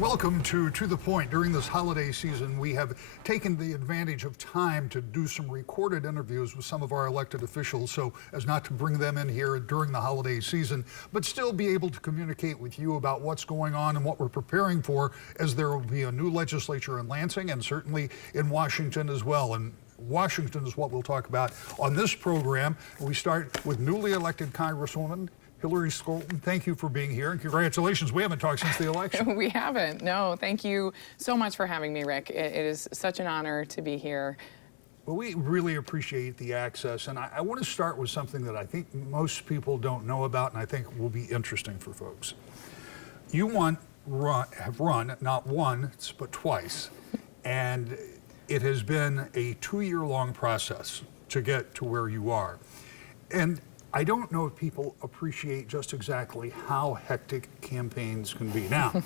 Welcome to the Point. During this holiday season, we have taken the advantage of time to do some recorded interviews with some of our elected officials, so as not to bring them in here during the holiday season, but still be able to communicate with you about what's going on and what we're preparing for, as there will be a new legislature in Lansing and certainly in Washington as well. And Washington is what we'll talk about on this program. We start with newly elected Congresswoman Hillary Scholten. Thank you for being here, and congratulations. We haven't talked since the election. We haven't. No, thank you so much for having me, Rick. It is such an honor to be here. Well, we really appreciate the access, and I want to start with something that I think most people don't know about, and I think will be interesting for folks. You have run not once, but twice, and it has been a 2-year-long process to get to where you are. And I don't know if people appreciate just exactly how hectic campaigns can be. Now,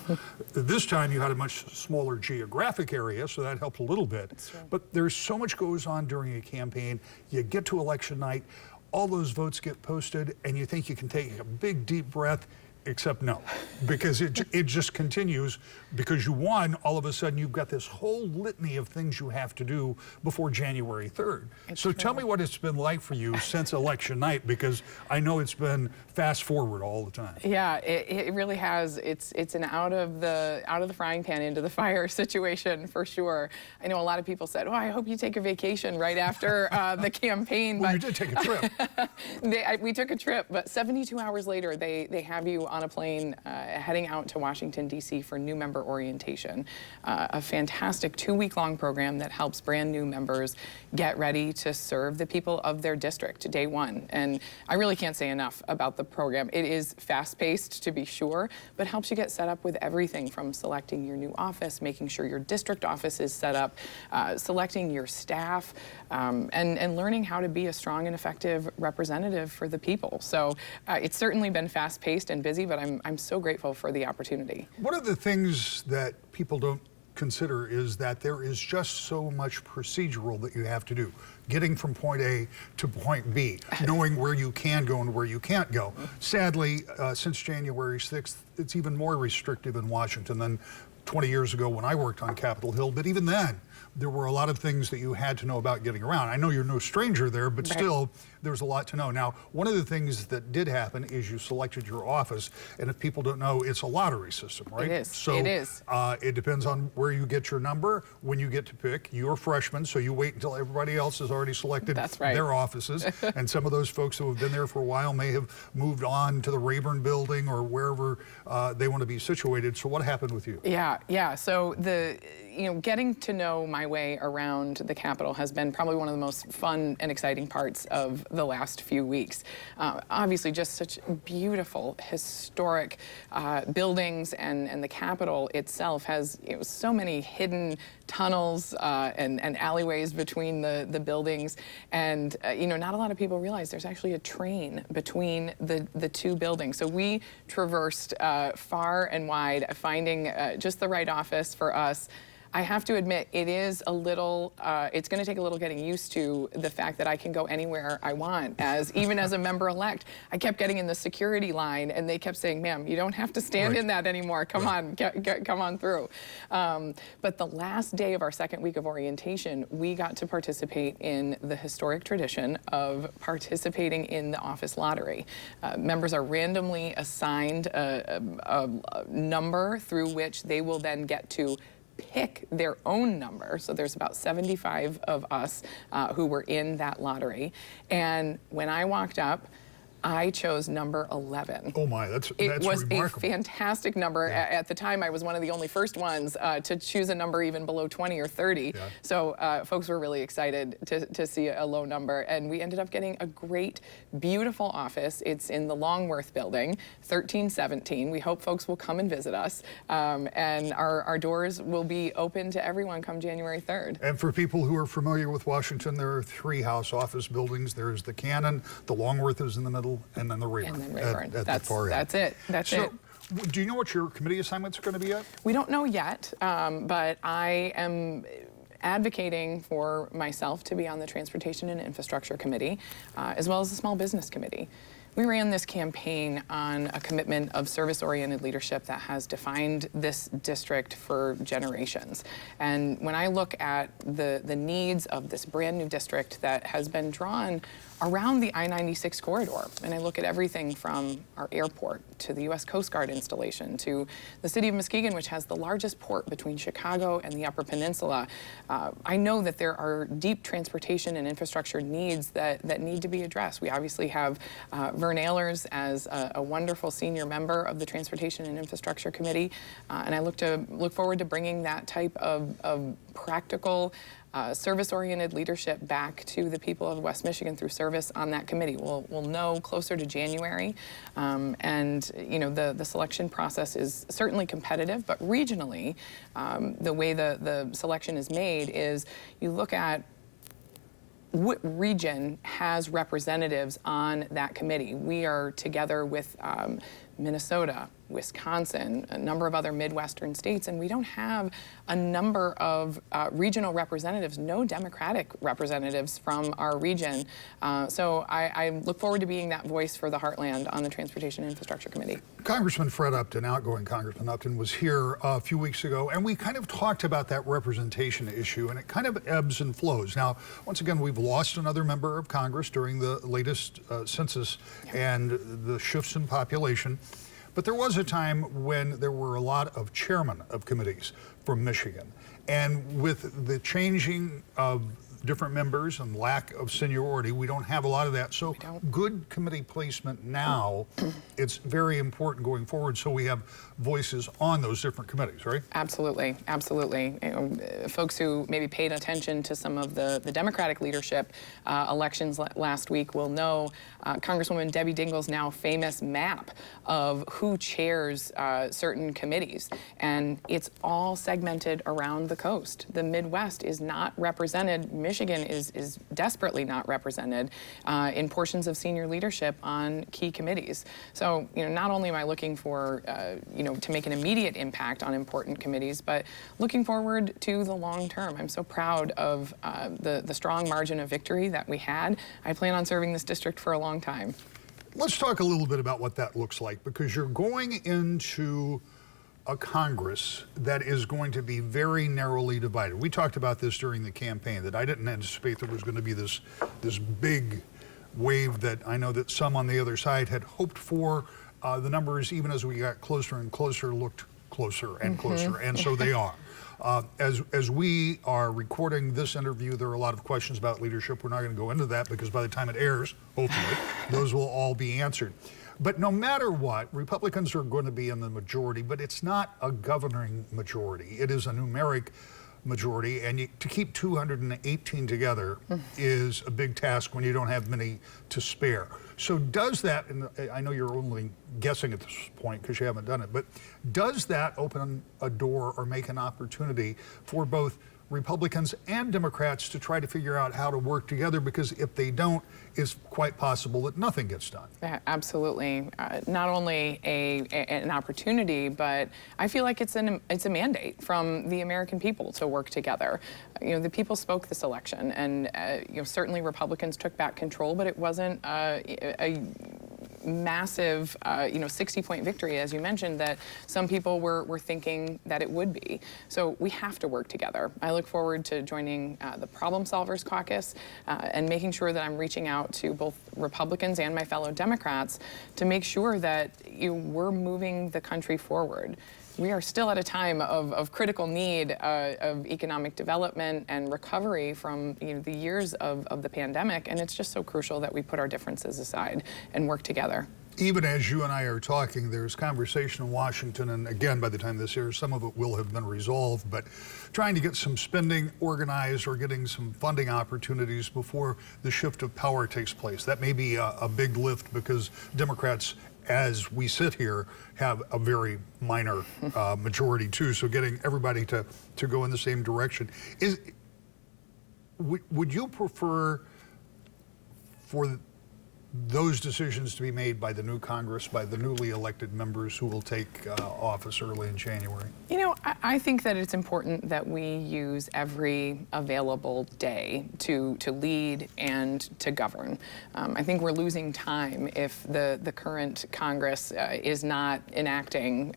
this time you had a much smaller geographic area, so that helped a little bit. But there's so much goes on during a campaign. You get to election night, all those votes get posted, and you think you can take a big, deep breath, except no, because it just continues. Because you won, all of a sudden you've got this whole litany of things you have to do before January 3rd. So tell me what it's been like for you since election night, because I know it's been fast forward all the time. Yeah, it really has. It's an out of the frying pan into the fire situation for sure. I know a lot of people said, "Oh, I hope you take a vacation right after the campaign." Well, you did take a trip. We took a trip, but 72 hours later, they have you on a plane heading out to Washington, D.C. for new member orientation. A fantastic 2-week-long program that helps brand new members get ready to serve the people of their district day one. And I really can't say enough about the program. It is fast-paced, to be sure, but helps you get set up with everything from selecting your new office, making sure your district office is set up, selecting your staff, and learning how to be a strong and effective representative for the people. So it's certainly been fast-paced and busy, but I'm so grateful for the opportunity. One of the things that people don't consider is that there is just so much procedural that you have to do. Getting from point A to point B, knowing where you can go and where you can't go. Sadly, since January 6th, it's even more restrictive in Washington than 20 years ago when I worked on Capitol Hill, but even then, there were a lot of things that you had to know about getting around. I know you're no stranger there, but still, there's a lot to know. Now, one of the things that did happen is you selected your office, and if people don't know, it's a lottery system, right? It is. So it is. It depends on where you get your number, when you get to pick. You're a freshman, so you wait until everybody else has already selected their offices. And some of those folks who have been there for a while may have moved on to the Rayburn building or wherever they want to be situated. So what happened with you? Yeah. So getting to know my way around the Capitol has been probably one of the most fun and exciting parts of the last few weeks. Obviously, just such beautiful, historic buildings, and the Capitol itself has so many hidden tunnels and alleyways between the buildings, and not a lot of people realize there's actually a train between the two buildings. So we traversed far and wide, finding just the right office for us. I have to admit, it is a little, it's going to take a little getting used to the fact that I can go anywhere I want, even as a member-elect. I kept getting in the security line, and they kept saying, "Ma'am, you don't have to stand in that anymore. Come on, come on through." But the last day of our second week of orientation, we got to participate in the historic tradition of participating in the office lottery. Members are randomly assigned a number through which they will then get to pick their own number. So there's about 75 of us who were in that lottery. And when I walked up, I chose number 11. Oh my, that's It was remarkable. a fantastic number. Yeah. At the time, I was one of the only first ones to choose a number even below 20 or 30. Yeah. So folks were really excited to see a low number. And we ended up getting a great, beautiful office. It's in the Longworth building, 1317. We hope folks will come and visit us. And our doors will be open to everyone come January 3rd. And for people who are familiar with Washington, there are 3 House office buildings. There's the Cannon, the Longworth is in the middle, and then the Rayburn. And then Rayburn. At the far end. That's it. That's it. Do you know what your committee assignments are going to be yet? We don't know yet, but I am advocating for myself to be on the Transportation and Infrastructure Committee, as well as the Small Business Committee. We ran this campaign on a commitment of service-oriented leadership that has defined this district for generations. And when I look at the needs of this brand new district that has been drawn around the I-96 corridor, and I look at everything from our airport to the U.S. Coast Guard installation to the city of Muskegon, which has the largest port between Chicago and the Upper Peninsula, I know that there are deep transportation and infrastructure needs that need to be addressed. We obviously have Vern Ehlers as a wonderful senior member of the Transportation and Infrastructure Committee, and I look forward to bringing that type of practical service-oriented leadership back to the people of West Michigan through service on that committee. We'll know closer to January, and you know the selection process is certainly competitive, but regionally, the way the selection is made is you look at what region has representatives on that committee. We are together with Minnesota, Wisconsin, a number of other Midwestern states, and we don't have a number of regional representatives, no Democratic representatives from our region. So I look forward to being that voice for the Heartland on the Transportation and Infrastructure Committee. Congressman Fred Upton, outgoing Congressman Upton, was here a few weeks ago, and we kind of talked about that representation issue, and it kind of ebbs and flows. Now, once again, we've lost another member of Congress during the latest census and the shifts in population. But there was a time when there were a lot of chairmen of committees from Michigan. And with the changing of different members and lack of seniority, we don't have a lot of that. So good committee placement now, it's very important going forward so we have voices on those different committees, right? Absolutely, absolutely. You know, folks who maybe paid attention to some of the Democratic leadership elections last week will know Congresswoman Debbie Dingell's now famous map of who chairs certain committees. And it's all segmented around the coast. The Midwest is not represented. Michigan is desperately not represented in portions of senior leadership on key committees. So, you know, not only am I looking for, you know, to make an immediate impact on important committees, but looking forward to the long term. I'm so proud of the strong margin of victory that we had. I plan on serving this district for a long time. Let's talk a little bit about what that looks like, because you're going into a Congress that is going to be very narrowly divided. We talked about this during the campaign, that I didn't anticipate there was going to be this big wave that I know that some on the other side had hoped for. The numbers, even as we got closer and closer, looked closer and closer, and so they are. As we are recording this interview, there are a lot of questions about leadership. We're not going to go into that because by the time it airs, hopefully, those will all be answered. But no matter what, Republicans are going to be in the majority, but it's not a governing majority. It is a numeric majority, and to keep 218 together is a big task when you don't have many to spare. So does that, and I know you're only guessing at this point because you haven't done it, but does that open a door or make an opportunity for both Republicans and Democrats to try to figure out how to work together? Because if they don't, it's quite possible that nothing gets done. Yeah, absolutely. Not only an opportunity, but I feel like it's a mandate from the American people to work together. You know, the people spoke this election, and you know, certainly Republicans took back control, but it wasn't a massive, you know, 60-point victory, as you mentioned, that some people were thinking that it would be. So we have to work together. I look forward to joining the Problem Solvers Caucus and making sure that I'm reaching out to both Republicans and my fellow Democrats to make sure that we're moving the country forward. We are still at a time of critical need of economic development and recovery from the years of the pandemic, and it's just so crucial that we put our differences aside and work together. Even as you and I are talking, there's conversation in Washington, and again, by the time this airs, some of it will have been resolved, but trying to get some spending organized or getting some funding opportunities before the shift of power takes place. That may be a big lift because Democrats, as we sit here, have a very minor majority too, so getting everybody to go in the same direction. Would you prefer for those decisions to be made by the new Congress, by the newly elected members who will take office early in January? You know, I think that it's important that we use every available day to lead and to govern. I think we're losing time if the current Congress is not enacting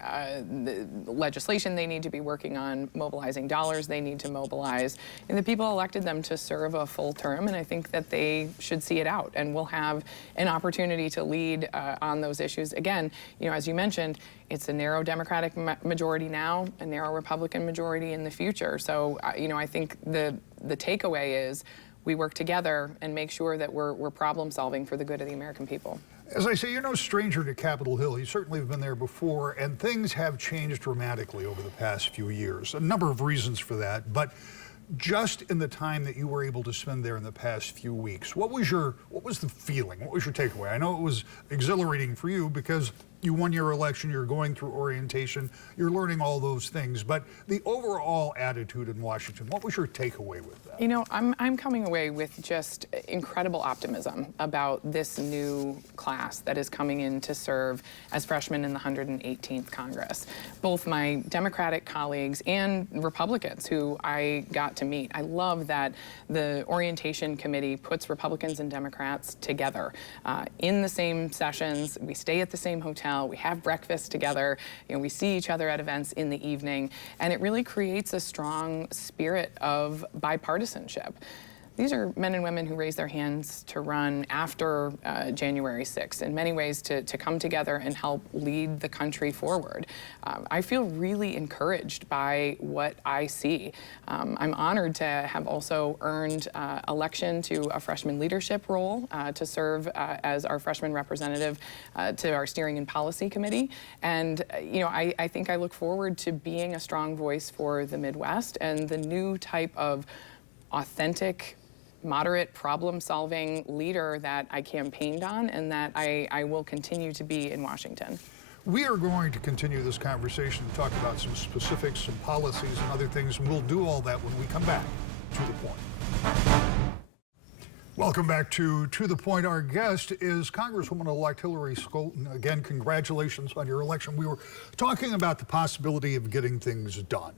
the legislation they need to be working on, mobilizing dollars they need to mobilize. And the people elected them to serve a full term, and I think that they should see it out, and we'll have an opportunity to lead on those issues. Again, you know, as you mentioned, it's a narrow Democratic majority now, a narrow Republican majority in the future. So, you know, I think the takeaway is we work together and make sure that we're problem solving for the good of the American people. As I say, you're no stranger to Capitol Hill. You certainly have been there before, and things have changed dramatically over the past few years. A number of reasons for that, but just in the time that you were able to spend there in the past few weeks, what was the feeling? What was your takeaway? I know it was exhilarating for you because you won your election, you're going through orientation, you're learning all those things, but the overall attitude in Washington, what was your takeaway with that? You know, I'm coming away with just incredible optimism about this new class that is coming in to serve as freshmen in the 118th Congress. Both my Democratic colleagues and Republicans who I got to meet. I love that the orientation committee puts Republicans and Democrats together in the same sessions. We stay at the same hotel. We have breakfast together. You know, we see each other at events in the evening, and it really creates a strong spirit of bipartisanship. These are men and women who raised their hands to run after January 6th, in many ways to come together and help lead the country forward. I feel really encouraged by what I see. I'm honored to have also earned election to a freshman leadership role to serve as our freshman representative to our steering and policy committee. And you know, I think I look forward to being a strong voice for the Midwest and the new type of authentic, moderate, problem-solving leader that I campaigned on and that I will continue to be in Washington. We are going to continue this conversation and talk about some specifics, some policies and other things, and we'll do all that when we come back to The Point. Welcome back to The Point. Our guest is Congresswoman-elect Hillary Scholten. Again, congratulations on your election. We were talking about the possibility of getting things done,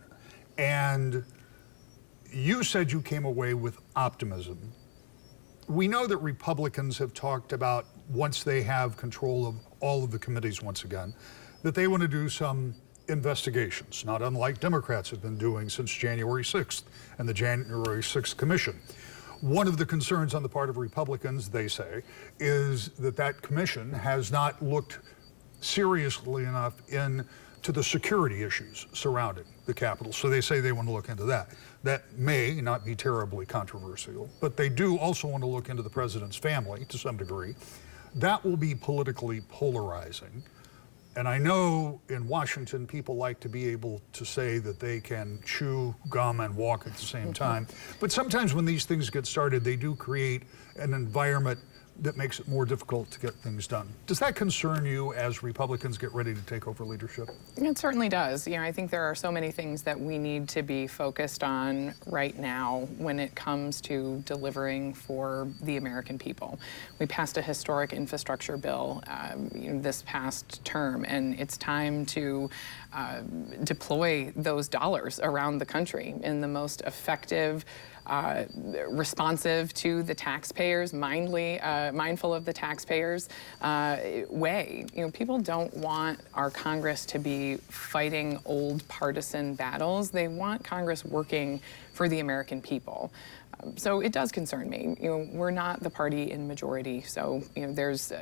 and you said you came away with optimism. We know that Republicans have talked about, once they have control of all of the committees once again, that they want to do some investigations, not unlike Democrats have been doing since January 6th and the January 6th Commission. One of the concerns on the part of Republicans, they say, is that that commission has not looked seriously enough into the security issues surrounding the Capitol. So they say they want to look into that. That may not be terribly controversial, but they do also want to look into the president's family to some degree. That will be politically polarizing. And I know in Washington, people like to be able to say that they can chew gum and walk at the same time. But sometimes when these things get started, they do create an environment that makes it more difficult to get things done. Does that concern you as Republicans get ready to take over leadership? It certainly does. You know, I think there are so many things that we need to be focused on right now when it comes to delivering for the American people. We passed a historic infrastructure bill this past term, and it's time to deploy those dollars around the country in the most effective, responsive to the taxpayers, mindful of the taxpayers way. You know, people don't want our Congress to be fighting old partisan battles. They want Congress working for the American people. So it does concern me. You know, we're not the party in majority, so you know there's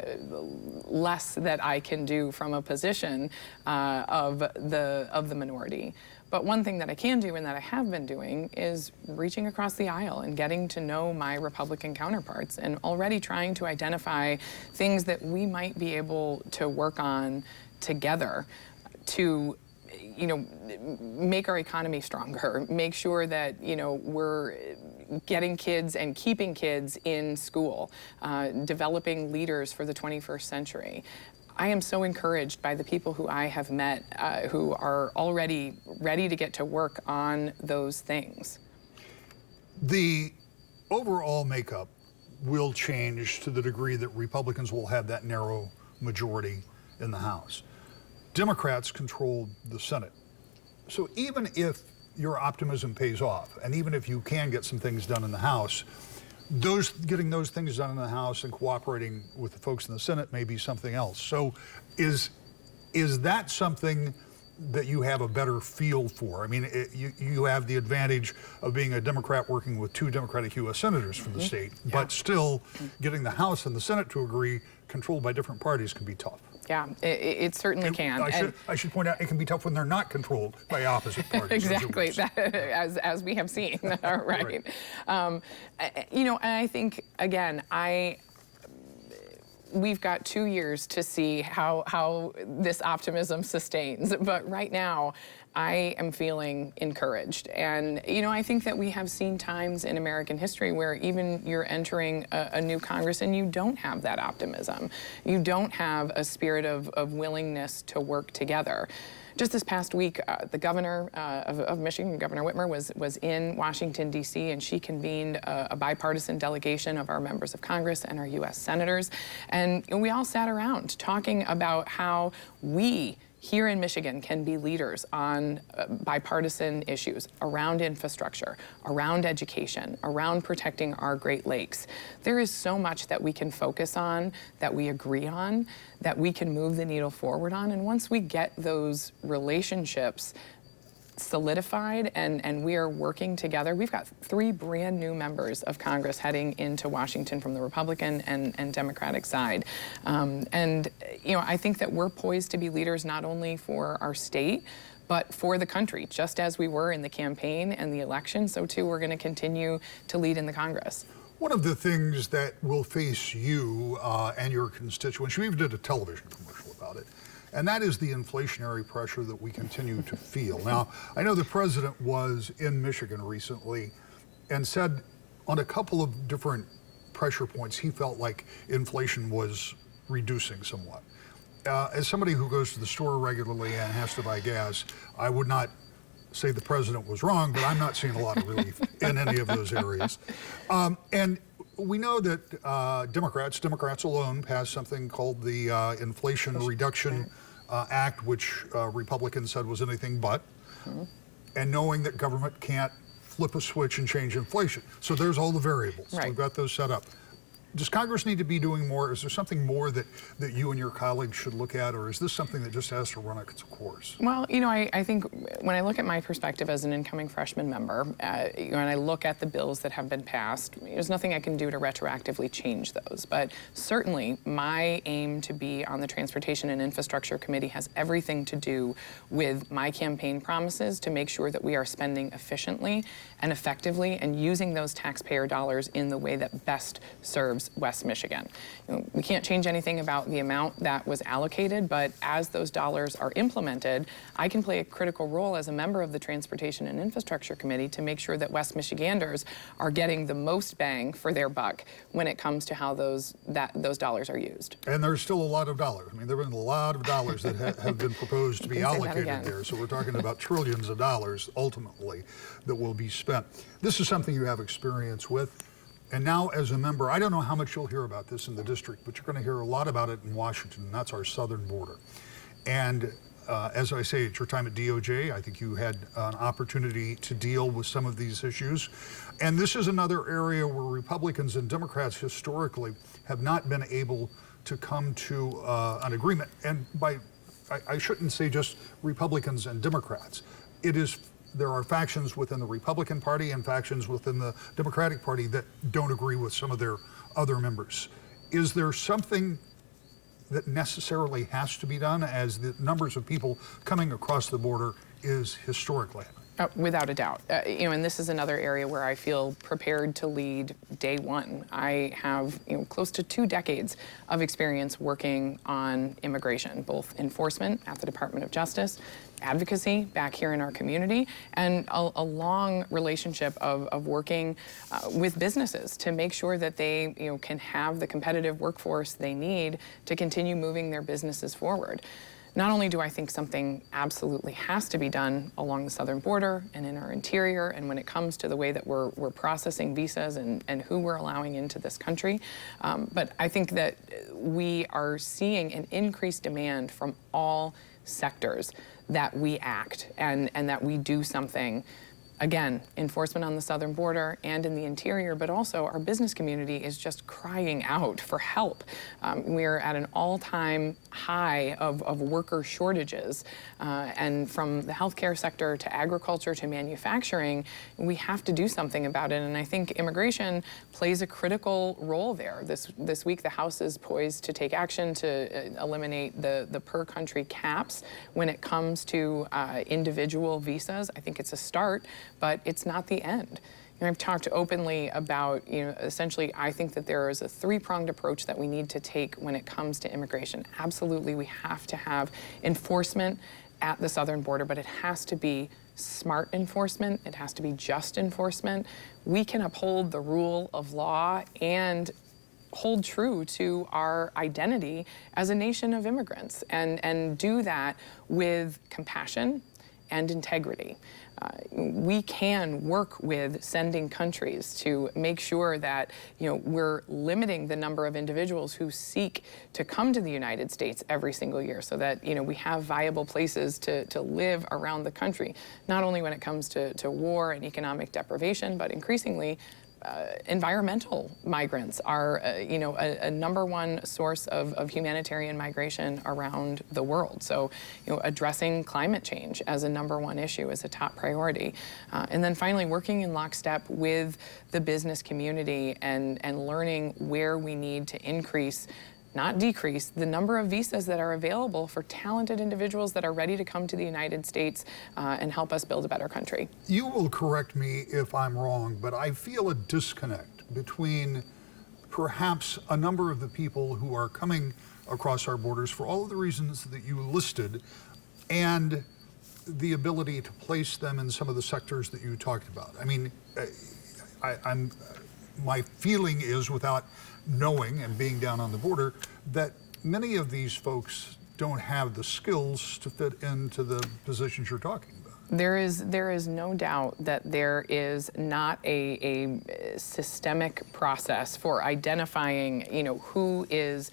less that I can do from a position of the minority. But one thing that I can do and that I have been doing is reaching across the aisle and getting to know my Republican counterparts and already trying to identify things that we might be able to work on together to, you know, make our economy stronger, make sure that, you know, we're getting kids and keeping kids in school, developing leaders for the 21st century. I am so encouraged by the people who I have met who are already ready to get to work on those things. The overall makeup will change to the degree that Republicans will have that narrow majority in the House. Democrats control the Senate. So even if your optimism pays off, and even if you can get some things done in the House, getting those things done in the House and cooperating with the folks in the Senate may be something else. So is that something that you have a better feel for? I mean, you have the advantage of being a Democrat working with 2 Democratic U.S. senators from the state, but still getting the House and the Senate to agree, controlled by different parties, can be tough. Yeah, it certainly can. I should point out, it can be tough when they're not controlled by opposite parties. Exactly, as we have seen, right? You know, and I think, again, we've got 2 years to see how this optimism sustains. But right now, I am feeling encouraged. And, you know, I think that we have seen times in American history where even you're entering a new Congress and you don't have that optimism. You don't have a spirit of willingness to work together. Just this past week, the governor of Michigan, Governor Whitmer, was in Washington, D.C., and she convened a bipartisan delegation of our members of Congress and our U.S. senators. And we all sat around talking about how we here in Michigan can be leaders on bipartisan issues around infrastructure, around education, around protecting our Great Lakes. There is so much that we can focus on, that we agree on, that we can move the needle forward on. And once we get those relationships solidified and we are working together, we've got 3 brand new members of Congress heading into Washington from the Republican and Democratic side. And you know, I think that we're poised to be leaders not only for our state, but for the country. Just as we were in the campaign and the election, so too we're going to continue to lead in the Congress. One of the things that will face you and your constituents, you even did a television commercial about it, and that is the inflationary pressure that we continue to feel. Now, I know the president was in Michigan recently and said on a couple of different pressure points he felt like inflation was reducing somewhat. As somebody who goes to the store regularly and has to buy gas, I would not say the president was wrong, but I'm not seeing a lot of relief in any of those areas. And we know that Democrats alone passed something called the Inflation Reduction Act, which Republicans said was anything but, and knowing that government can't flip a switch and change inflation. So there's all the variables. Right. We've got those set up. Does Congress need to be doing more? Is there something more that you and your colleagues should look at, or is this something that just has to run its course? Well, you know, I think when I look at my perspective as an incoming freshman member, you know, and I look at the bills that have been passed, there's nothing I can do to retroactively change those. But certainly, my aim to be on the Transportation and Infrastructure Committee has everything to do with my campaign promises to make sure that we are spending efficiently and effectively and using those taxpayer dollars in the way that best serves West Michigan. You know, we can't change anything about the amount that was allocated, but as those dollars are implemented, I can play a critical role as a member of the Transportation and Infrastructure Committee to make sure that West Michiganders are getting the most bang for their buck when it comes to how those dollars are used. And there's still a lot of dollars. I mean, there have been a lot of dollars that have been proposed to be allocated there. So we're talking about trillions of dollars ultimately that will be spent. This is something you have experience with. And now as a member, I don't know how much you'll hear about this in the district, but you're going to hear a lot about it in Washington, and that's our southern border. And as I say, at your time at DOJ, I think you had an opportunity to deal with some of these issues. And this is another area where Republicans and Democrats historically have not been able to come to an agreement. And I shouldn't say just Republicans and Democrats. There are factions within the Republican Party and factions within the Democratic Party that don't agree with some of their other members. Is there something that necessarily has to be done, as the numbers of people coming across the border is historically high? Without a doubt. You know, and this is another area where I feel prepared to lead day one. I have, you know, close to 2 decades of experience working on immigration, both enforcement at the Department of Justice, advocacy back here in our community, and a long relationship of working with businesses to make sure that they, you know, can have the competitive workforce they need to continue moving their businesses forward. not only do I think something absolutely has to be done along the southern border and in our interior, and when it comes to the way that we're processing visas and who we're allowing into this country, but I think that we are seeing an increased demand from all sectors that we act and that we do something. Again, enforcement on the southern border and in the interior, but also our business community is just crying out for help. We're at an all-time high of worker shortages. And from the healthcare sector to agriculture to manufacturing, we have to do something about it. And I think immigration plays a critical role there. This week, the House is poised to take action to eliminate the per-country caps when it comes to individual visas. I think it's a start, but it's not the end. I've talked openly about, essentially, I think that there is a three-pronged approach that we need to take when it comes to immigration. Absolutely, we have to have enforcement at the southern border, but it has to be smart enforcement. It has to be just enforcement. We can uphold the rule of law and hold true to our identity as a nation of immigrants and do that with compassion and integrity. We can work with sending countries to make sure that we're limiting the number of individuals who seek to come to the United States every single year, so that we have viable places to live around the country, not only when it comes to war and economic deprivation, but increasingly environmental migrants are, a number one source of humanitarian migration around the world. So, addressing climate change as a number one issue is a top priority. And then finally, working in lockstep with the business community and learning where we need to increase, not decrease, the number of visas that are available for talented individuals that are ready to come to the United States and help us build a better country. You will correct me if I'm wrong, but I feel a disconnect between perhaps a number of the people who are coming across our borders for all of the reasons that you listed and the ability to place them in some of the sectors that you talked about. I mean, my feeling is, without knowing and being down on the border, that many of these folks don't have the skills to fit into the positions you're talking about. There is no doubt that there is not a systemic process for identifying, who is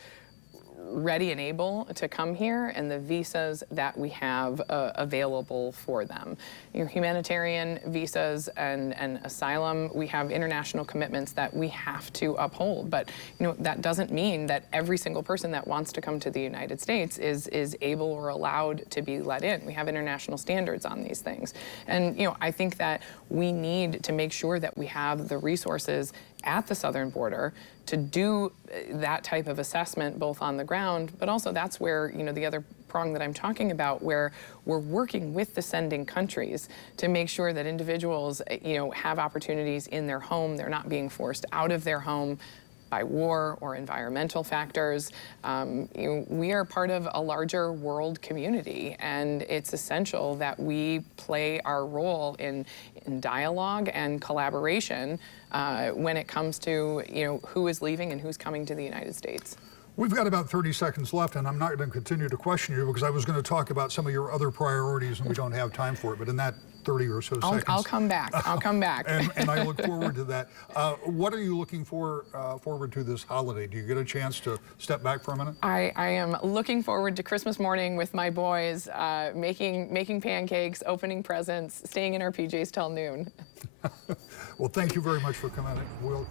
ready and able to come here and the visas that we have available for them. Humanitarian visas and asylum, we have international commitments that we have to uphold. But that doesn't mean that every single person that wants to come to the United States is able or allowed to be let in. We have international standards on these things. And I think that we need to make sure that we have the resources at the southern border to do that type of assessment, both on the ground, but also that's where, the other prong that I'm talking about, where we're working with the sending countries to make sure that individuals, have opportunities in their home. They're not being forced out of their home by war or environmental factors. We are part of a larger world community, and it's essential that we play our role in dialogue and collaboration when it comes to who is leaving and who's coming to the United States. We've got about 30 seconds left, and I'm not going to continue to question you because I was going to talk about some of your other priorities, and we don't have time for it. But in that 30 or so seconds, I'll come back. I'll come back. and I look forward to that. What are you looking forward to this holiday? Do you get a chance to step back for a minute? I am looking forward to Christmas morning with my boys, making pancakes, opening presents, staying in our PJs till noon. Well, thank you very much for coming.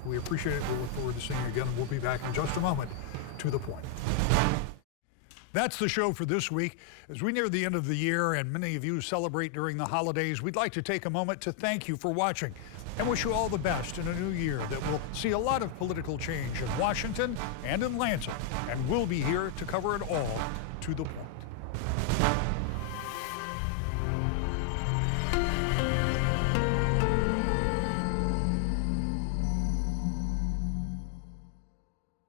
We appreciate it. We'll look forward to seeing you again. We'll be back in just a moment. To the point. That's the show for this week. As we near the end of the year and many of you celebrate during the holidays, we'd like to take a moment to thank you for watching and wish you all the best in a new year that will see a lot of political change in Washington and in Lansing, and we'll be here to cover it all to the point.